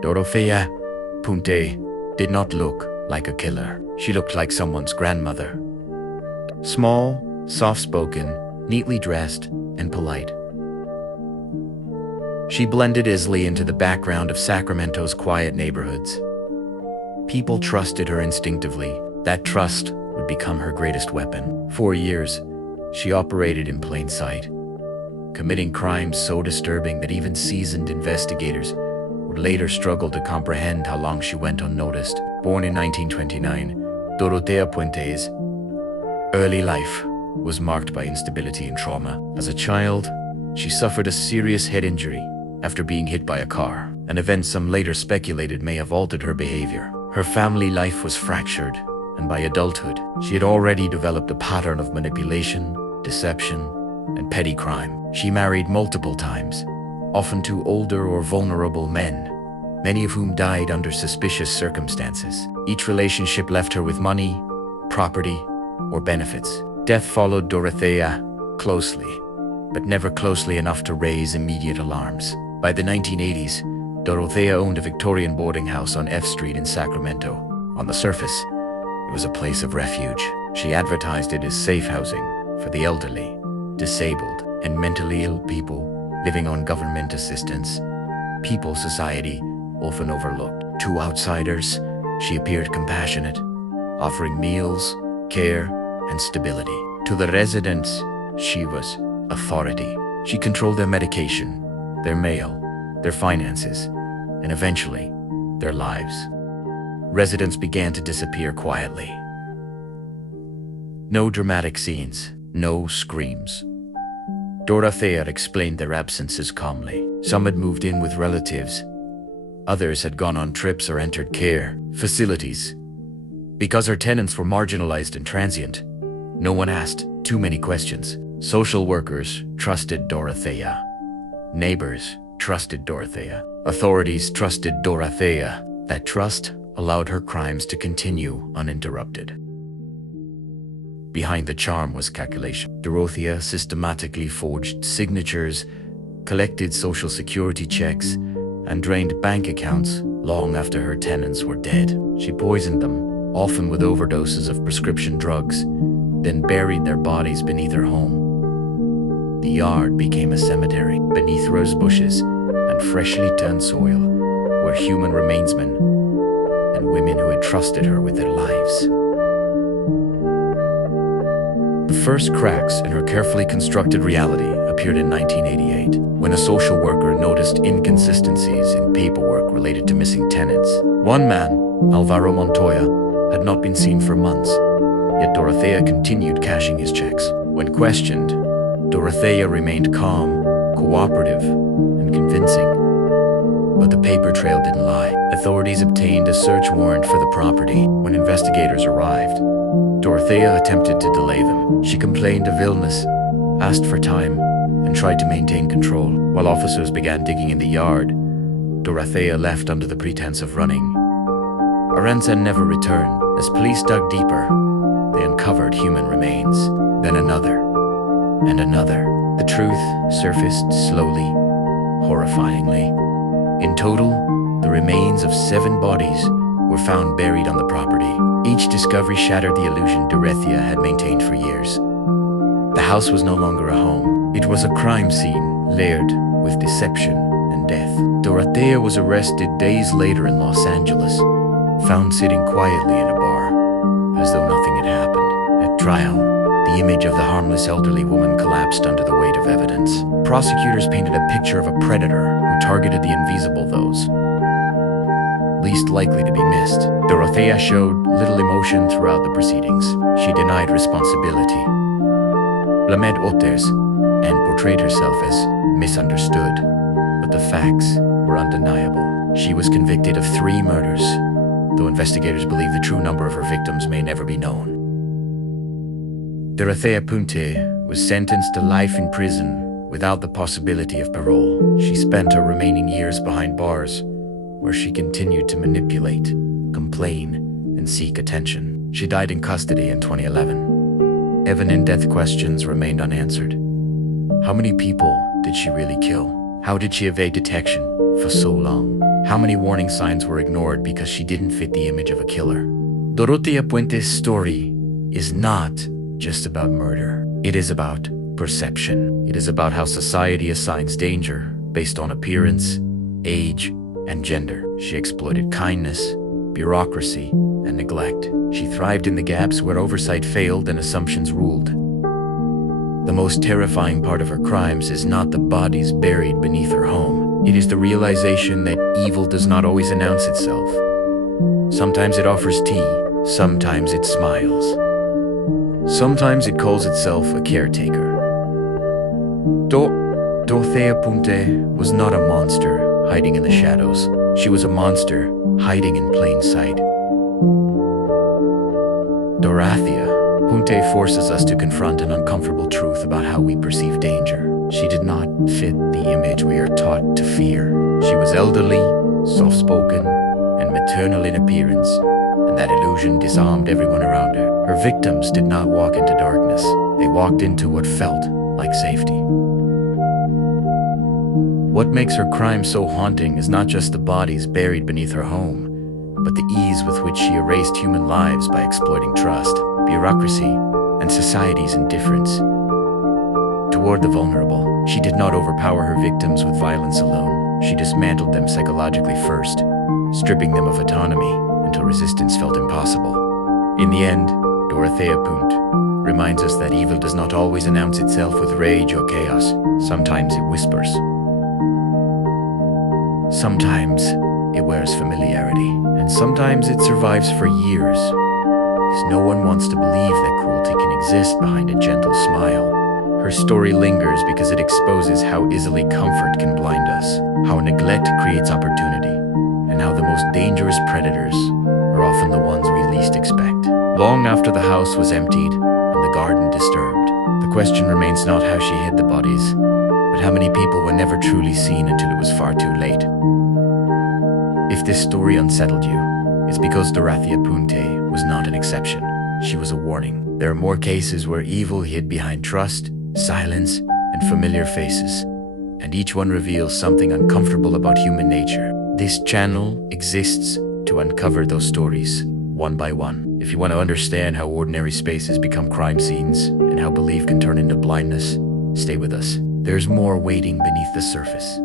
Dorothea Puente did not look like a killer. She looked like someone's grandmother. Small, soft-spoken, neatly dressed, and polite. She blended easily into the background of Sacramento's quiet neighborhoods. People trusted her instinctively. That trust would become her greatest weapon. For years, she operated in plain sight, committing crimes so disturbing that even seasoned investigators would later struggle to comprehend how long she went unnoticed. Born in 1929, Dorothea Puente's early life was marked by instability and trauma. As a child, she suffered a serious head injury after being hit by a car, an event some later speculated may have altered her behavior. Her family life was fractured, and by adulthood, she had already developed a pattern of manipulation, deception, and petty crime. She married multiple times, often to older or vulnerable men, many of whom died under suspicious circumstances. Each relationship left her with money, property, or benefits. Death followed Dorothea closely, but never closely enough to raise immediate alarms. By the 1980s, Dorothea owned a Victorian boarding house on F Street in Sacramento. On the surface, it was a place of refuge. She advertised it as safe housing for the elderly, disabled, and mentally ill people living on government assistance, people society often overlooked. To outsiders, she appeared compassionate, offering meals, care, and stability. To the residents, she was authority. She controlled their medication, their mail, their finances, and eventually, their lives. Residents began to disappear quietly. No dramatic scenes, no screams. Dorothea explained their absences calmly. Some had moved in with relatives. Others had gone on trips or entered care facilities. Because her tenants were marginalized and transient, no one asked too many questions. Social workers trusted Dorothea. Neighbors trusted Dorothea. Authorities trusted Dorothea. That trust allowed her crimes to continue uninterrupted. Behind the charm was calculation. Dorothea systematically forged signatures, collected social security checks, and drained bank accounts long after her tenants were dead. She poisoned them, often with overdoses of prescription drugs, then buried their bodies beneath her home. The yard became a cemetery. Beneath rose bushes and freshly turned soil were human remainsmen and women who had trusted her with their lives. The first cracks in her carefully constructed reality appeared in 1988, when a social worker noticed inconsistencies in paperwork related to missing tenants. One man, Alvaro Montoya, had not been seen for months, yet Dorothea continued cashing his checks. When questioned, Dorothea remained calm, cooperative, and convincing. But the paper trail didn't lie. Authorities obtained a search warrant for the property. When investigators arrived, Dorothea attempted to delay them. She complained of illness, asked for time, and tried to maintain control. While officers began digging in the yard, Dorothea left under the pretense of running. Aranza never returned. As police dug deeper, they uncovered human remains, then another, and another. The truth surfaced slowly, horrifyingly. In total, the remains of 7 bodies were found buried on the property. Each discovery shattered the illusion Dorothea had maintained for years. The house was no longer a home. It was a crime scene layered with deception and death. Dorothea was arrested days later in Los Angeles, found sitting quietly in a bar, as though nothing had happened. At trial, the image of the harmless elderly woman collapsed under the weight of evidence. Prosecutors painted a picture of a predator who targeted the invisible, those least likely to be missed. Dorothea showed little emotion throughout the proceedings. She denied responsibility, blamed others, and portrayed herself as misunderstood. But the facts were undeniable. She was convicted of 3 murders, though investigators believe the true number of her victims may never be known. Dorothea Puente was sentenced to life in prison without the possibility of parole. She spent her remaining years behind bars, where she continued to manipulate, complain, and seek attention. She died in custody in 2011. Even in-death questions remained unanswered. How many people did she really kill? How did she evade detection for so long? How many warning signs were ignored because she didn't fit the image of a killer? Dorothea Puente's story is not just about murder. It is about perception. It is about how society assigns danger based on appearance, age, and gender. She exploited kindness, bureaucracy, and neglect. She thrived in the gaps where oversight failed and assumptions ruled. The most terrifying part of her crimes is not the bodies buried beneath her home. It is the realization that evil does not always announce itself. Sometimes it offers tea, sometimes it smiles. Sometimes it calls itself a caretaker. Dorothea Puente was not a monster hiding in the shadows. She was a monster hiding in plain sight. Dorothea Puente forces us to confront an uncomfortable truth about how we perceive danger. She did not fit the image we are taught to fear. She was elderly, soft-spoken, and maternal in appearance, and that illusion disarmed everyone around her. Her victims did not walk into darkness. They walked into what felt like safety. What makes her crime so haunting is not just the bodies buried beneath her home, but the ease with which she erased human lives by exploiting trust, bureaucracy, and society's indifference toward the vulnerable. She did not overpower her victims with violence alone. She dismantled them psychologically first, stripping them of autonomy until resistance felt impossible. In the end, Dorothea Puente reminds us that evil does not always announce itself with rage or chaos. Sometimes it whispers. Sometimes it wears familiarity, and sometimes it survives for years, because no one wants to believe that cruelty can exist behind a gentle smile. Her story lingers because it exposes how easily comfort can blind us, how neglect creates opportunity, and how the most dangerous predators are often the ones we least expect. Long after the house was emptied and the garden disturbed, the question remains not how she hid the bodies, but how many people were never truly seen until it was far too late. If this story unsettled you, it's because Dorothea Puente was not an exception. She was a warning. There are more cases where evil hid behind trust, silence, and familiar faces, and each one reveals something uncomfortable about human nature. This channel exists to uncover those stories, one by one. If you want to understand how ordinary spaces become crime scenes and how belief can turn into blindness, stay with us. There's more waiting beneath the surface.